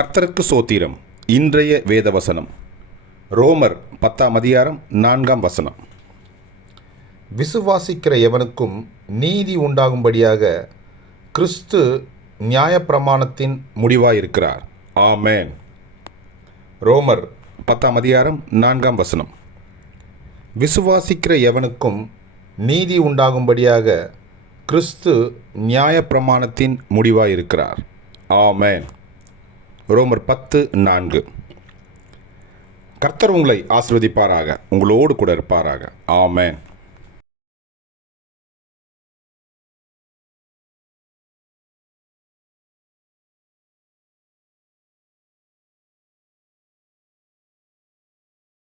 கர்த்தருக்கு சோத்திரம். இன்றைய வேத வசனம் ரோமர் 10:4. விசுவாசிக்கிற எவனுக்கும் நீதி உண்டாகும்படியாக கிறிஸ்து நியாயப்பிரமாணத்தின் முடிவாயிருக்கிறார். ஆமென். ரோமர் 10:4. விசுவாசிக்கிற எவனுக்கும் நீதி உண்டாகும்படியாக கிறிஸ்து நியாயப்பிரமாணத்தின் முடிவாயிருக்கிறார். ஆமென். ரோமர் 10:4. கர்த்தர் உங்களை ஆசீர்வதிப்பாராக, உங்களோடு கூட இருப்பாராக. ஆமென்.